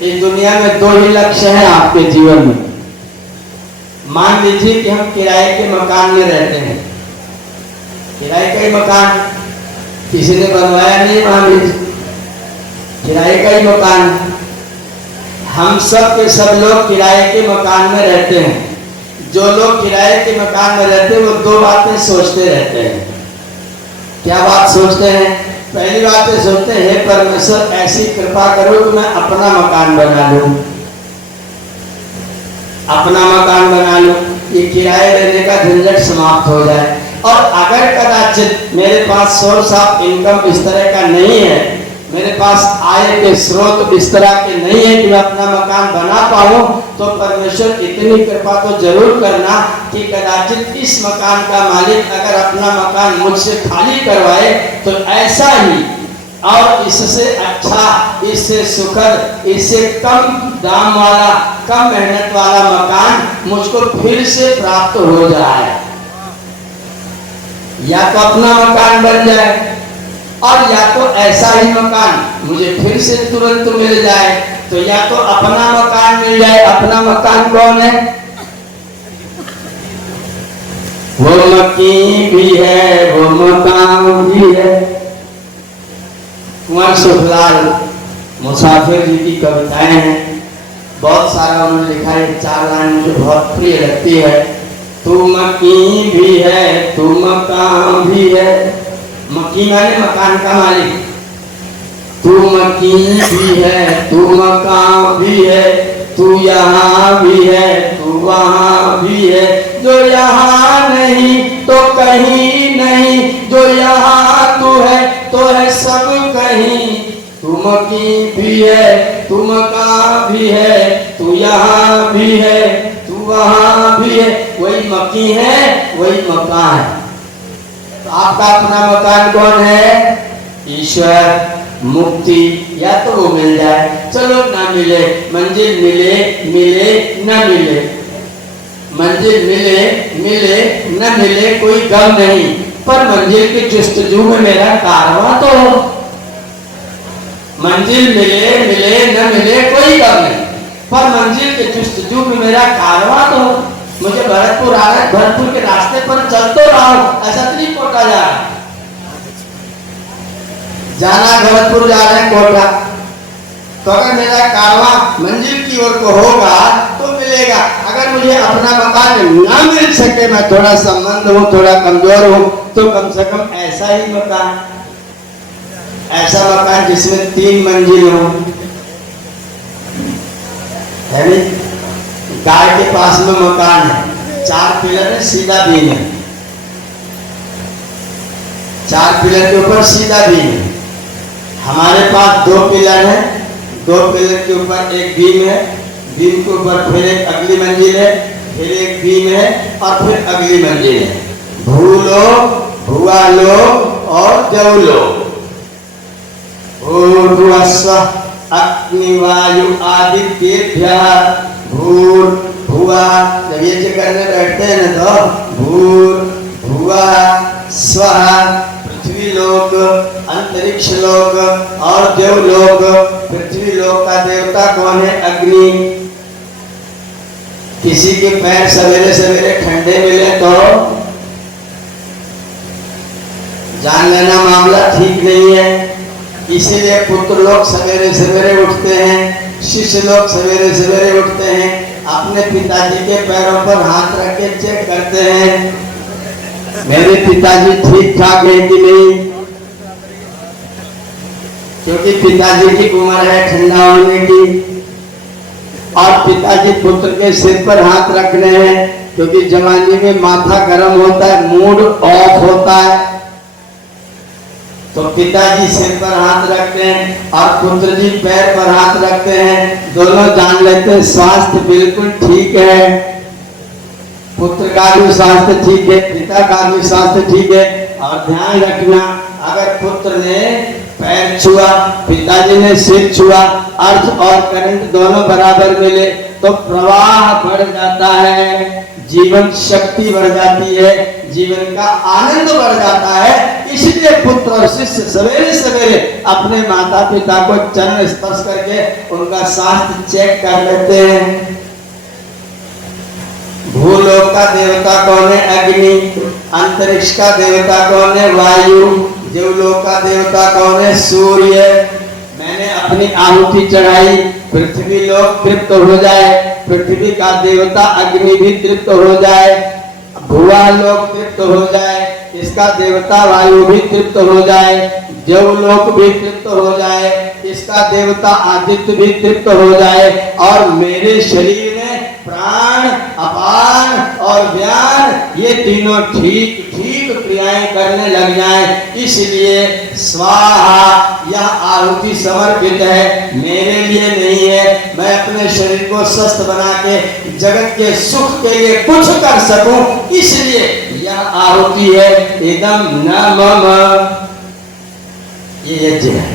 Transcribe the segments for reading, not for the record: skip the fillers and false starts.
इस दुनिया में दो ही लक्ष्य हैं आपके जीवन में। मान लीजिए कि हम किराए के मकान में रहते हैं, किराए का ही मकान, किसी ने बनवाया नहीं, मान लीजिए किराए का ही मकान। हम सब के सब लोग किराए के मकान में रहते हैं। जो लोग किराए के मकान में रहते हैं वो दो बातें सोचते रहते हैं। क्या बात सोचते हैं? पहली बात ये सोचते हैं, हे परमेश्वर ऐसी कृपा करो कि मैं अपना मकान बना लूं, अपना मकान बना लूं, ये किराए लेने का झंझट समाप्त हो जाए। और अगर कदाचित मेरे पास सोर्स ऑफ इनकम इस तरह का नहीं है, मेरे पास आय के स्रोत इस तरह के नहीं है कि मैं अपना मकान बना पाऊं, तो परमेश्वर इतनी कृपा तो जरूर करना कि कदाचित इस मकान का मालिक अगर अपना मकान मुझसे खाली करवाए तो ऐसा ही और इससे अच्छा, इससे सुखद, इससे कम दाम वाला, कम मेहनत वाला मकान मुझको फिर से प्राप्त हो जाए। या तो अपना मकान बन जाए और या तो ऐसा ही मकान मुझे फिर से तुरंत मिल जाए। तो या तो अपना मकान मिल जाए। अपना मकान कौन है? वो मकी भी है, वो मकान भी है। कुंवर सुखलाल मुसाफिर जी की कविताएं हैं, बहुत सारा उन्होंने लिखा है। 4 लाइन मुझे बहुत प्रिय लगती है। तू मकी भी है, तू मकान भी है। मकी माने मकान का मालिक। तू मकी भी है, तू मकान भी है, तू यहाँ भी है, तू वहाँ भी है। जो यहाँ नहीं तो कहीं नहीं, जो यहाँ तू है तो है सब कहीं। तू मकी भी है, तू मकान भी है, तू यहाँ भी है, तू वहाँ भी है। वही मकी है, वही मकान है। तो आपका अपना मकान कौन है? ईश्वर, मुक्ति। या तो वो मिल जाए, चलो ना मिले, मंजिल मिले मिले न मिले, मंजिल मिले मिले न मिले, कोई गम नहीं, पर मंजिल की जस्तजू में मेरा कारवां तो हो। मंजिल मिले मिले न मिले कोई गम नहीं, पर मंजिल के जस्तजू में मेरा कारवां तो हो। मुझे भरतपुर आ रहा है, भरतपुर के रास्ते पर चल तो रहा हूं, ऐसा तो नहीं कोटा जा रहा, जाना भरतपुर जा रहे हैं कोटा। तो अगर मेरा कारवां मंजिल की ओर को होगा तो मिलेगा। अगर मुझे अपना मकान ना मिल सके, मैं थोड़ा संबंध हूं, थोड़ा कमजोर हूं, तो कम से कम ऐसा ही मकान, ऐसा मकान जिसमें 3 मंजिल हो, है नहीं? गाय के पास में मकान है, 4 पिलर है, सीधा बीम है, 4 पिलर के ऊपर सीधा बीम है। हमारे पास 2 पिलर है, 2 पिलर के ऊपर एक बीम है, बीम के ऊपर फिर एक अगली मंजिल है, फिर एक बीम है और फिर अगली मंजिल है। भूलोक, भुवालोक और देवलोक। भूर्भुवस्सुः अग्नि वायु आदित्येभ्यः भूर भुवा। जब ये करने बैठते हैं ना तो भूर भुवा स्वः, पृथ्वी लोक, अंतरिक्ष लोक और देवलोक। पृथ्वी लोक का देवता कौन है? अग्नि। किसी के पैर सवेरे सवेरे ठंडे मिले तो जान लेना मामला ठीक नहीं है। इसीलिए पुत्र लोग सवेरे सवेरे उठते हैं, शिष्य लोग सवेरे सवेरे उठते हैं, अपने पिताजी के पैरों पर हाथ रख के चेक करते हैं मेरे पिताजी ठीक ठाक है कि नहीं, क्योंकि पिताजी की उम्र है ठंडा होने की। और पिताजी पुत्र के सिर पर हाथ रख रहे हैं, क्योंकि जवानी में माथा गर्म होता है, मूड ऑफ होता है। तो पिताजी सिर पर हाथ रखते हैं और पुत्र जी पैर पर हाथ रखते हैं। दोनों जान लेते हैं स्वास्थ्य बिल्कुल ठीक है, पुत्र का भी स्वास्थ्य ठीक है, पिता का भी स्वास्थ्य ठीक है। और ध्यान रखना, अगर पुत्र ने पैर छुआ, पिताजी ने सिर छुआ, अर्थ और करंट दोनों बराबर मिले तो प्रवाह बढ़ जाता है, जीवन शक्ति बढ़ जाती है, जीवन का आनंद बढ़ जाता है। इसलिए पुत्र और शिष्य सवेरे सवेरे अपने माता पिता को चरण स्पर्श करके उनका स्वास्थ्य चेक कर लेते हैं। भूलोक का देवता कौन है? अग्नि। अंतरिक्ष का देवता कौन है? वायु। देवलोक का देवता कौन है? सूर्य। मैंने अपनी आहुति चढ़ाई, पृथ्वी लोक तृप्त हो जाए, पृथ्वी का देवता अग्नि भी तृप्त हो जाए, भुवा लोक तृप्त हो जाए, इसका देवता वायु भी तृप्त हो जाए, देवलोक भी तृप्त हो जाए, इसका देवता आदित्य भी तृप्त हो जाए, और मेरे शरीर में प्राण, अपान और व्यान ये तीनों ठीक ठीक क्रियाएं करने लग जाएं। इसलिए स्वाहा यह आहुति समर्पित है, मेरे लिए नहीं है। मैं अपने शरीर को स्वस्थ बना के जगत के सुख के लिए कुछ कर सकूं, इसलिए यह आहुति है। एकदम न मम, ये यज्ञ है।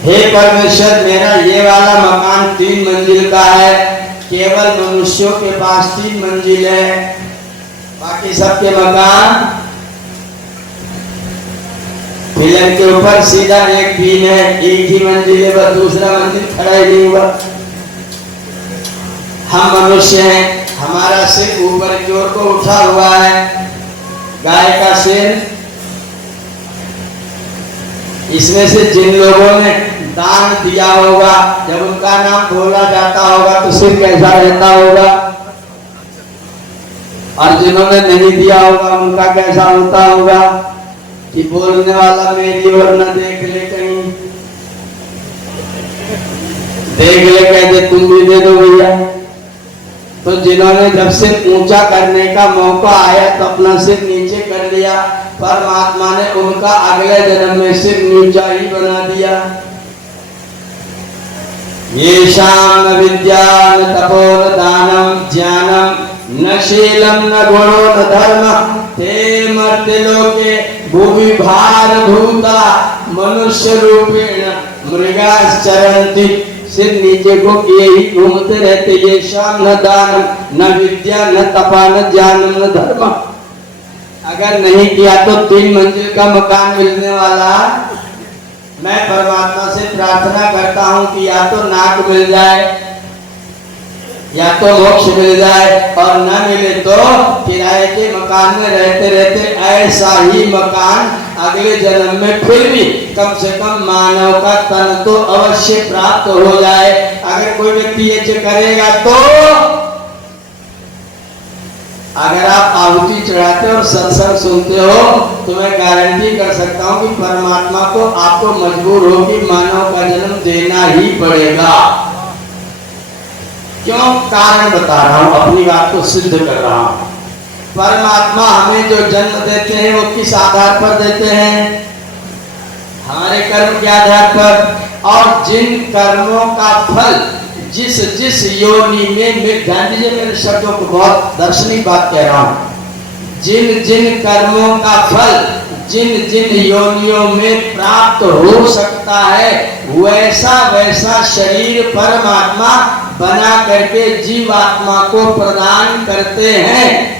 हे परमेश्वर, मेरा ये वाला मकान 3 मंजिल का है, केवल मनुष्यों के पास 3 मंजिल है, बाकी सबके मकान पिलर के ऊपर सीधा एक बीम है, एक ही मंजिल है, बस दूसरा मंजिल खड़ा ही नहीं हुआ। हम मनुष्य हैं, हमारा सिर ऊपर की ओर को उठा हुआ है, गाय का सिर। इसमें से जिन लोगों ने दान दिया होगा, जब उनका नाम बोला जाता होगा तो सिर कैसा रहता होगा, और जिन्होंने नहीं दिया होगा उनका कैसा होता होगा कि बोलने वाला मेरी ओर न देख ले, कहीं देख ले, कहते तुम भी दे दो भैया। तो जिन्होंने जब सिर ऊंचा करने का मौका आया तो अपना सिर नीचे कर लिया, परमात्मा ने उनका अगले जन्म में सिर नीचा ही बना दिया। येषां न विद्या न तपो न दानम ज्ञानम न शीलम न गुणो न धर्म ते मर्त्यलोके भुवि भारभूता मनुष्य रूपेण मृगाश्चरन्ति। सिर नीचे को किए ही घूमते रहते। येषां न दानम न विद्या न तपा न ज्ञानम न धर्म। अगर नहीं किया तो 3 मंजिल का मकान मिलने वाला। मैं परमात्मा से प्रार्थना करता हूं कि या तो नाक मिल जाए, या तो मोक्ष मिल जाए, और न मिले तो किराए के मकान में रहते रहते ऐसा ही मकान अगले जन्म में फिर भी कम से कम मानव का तन तो अवश्य प्राप्त हो जाए। अगर कोई व्यक्ति ये करेगा तो अगर आप आहुति चढ़ाते और सत्संग सुनते हो तो मैं गारंटी कर सकता हूं कि परमात्मा को आपको मजबूर हो कि मानव का जन्म देना ही पड़ेगा। क्यों? कारण बता रहा हूं, अपनी बात को सिद्ध कर रहा हूं। परमात्मा हमें जो जन्म देते हैं वो किस आधार पर देते हैं? हमारे कर्म के आधार पर। और जिन कर्मों का फल जिस जिस योनि में, ध्यान दीजिए मेरे शब्दों को, बहुत दर्शनिक बात कह रहा हूं। जिन जिन कर्मों का फल जिन जिन योनियों में प्राप्त हो सकता है वैसा वैसा शरीर परमात्मा बना करके जीवात्मा को प्रदान करते हैं।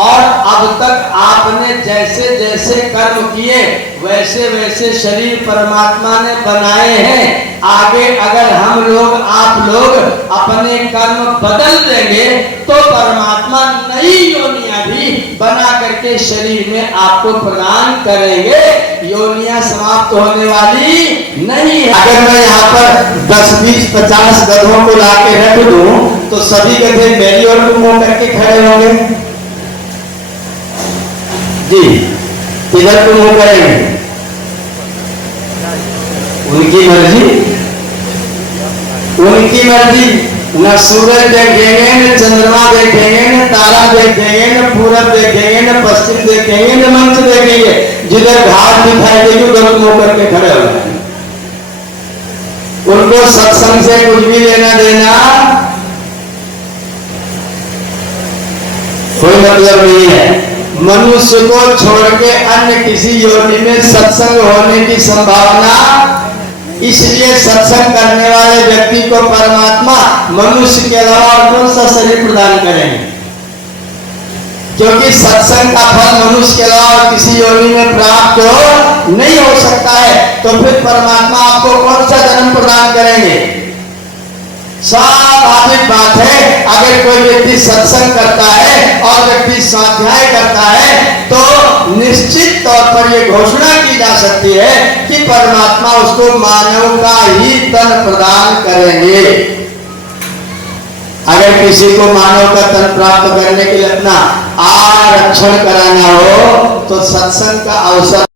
और अब तक आपने जैसे जैसे कर्म किए वैसे वैसे शरीर परमात्मा ने बनाए हैं। आगे अगर हम लोग आप लोग अपने कर्म बदल देंगे तो परमात्मा नई योनियां भी बना करके शरीर में आपको प्रदान करेंगे। योनियां समाप्त होने वाली नहीं है। अगर मैं यहाँ पर 10, 20, 50 गधों को लाके रख दूं तो सभी गधे मेरी ओर मुंह करके खड़े होंगे जी, किधर को मुंह करेंगे? उनकी मर्जी, उनकी मर्जी। न सूरज देखेंगे, न चंद्रमा देखेंगे, न तारा देखेंगे, न पूरब देखेंगे, न पश्चिम देखेंगे, न मंच देखेंगे। जिधर घाट दिखाई देगी उधर मुंह करके खड़े हो जाएंगे। उनको सत्संग से कुछ भी लेना देना कोई मतलब नहीं है। मनुष्य को छोड़ के अन्य किसी योनि में सत्संग होने की संभावना, इसलिए सत्संग करने वाले व्यक्ति को परमात्मा मनुष्य के अलावा और कौन सा शरीर प्रदान करेंगे? क्योंकि सत्संग का फल मनुष्य के अलावा किसी योनि में प्राप्त नहीं हो सकता है। तो फिर परमात्मा आपको कौन सा जन्म प्रदान करेंगे? स्वाभाविक बात है, अगर कोई व्यक्ति सत्संग करता है और व्यक्ति स्वाध्याय करता है तो निश्चित तौर पर यह घोषणा की जा सकती है कि परमात्मा उसको मानव का ही तन प्रदान करेंगे। अगर किसी को मानव का तन प्राप्त करने के लिए अपना आरक्षण कराना हो तो सत्संग का अवसर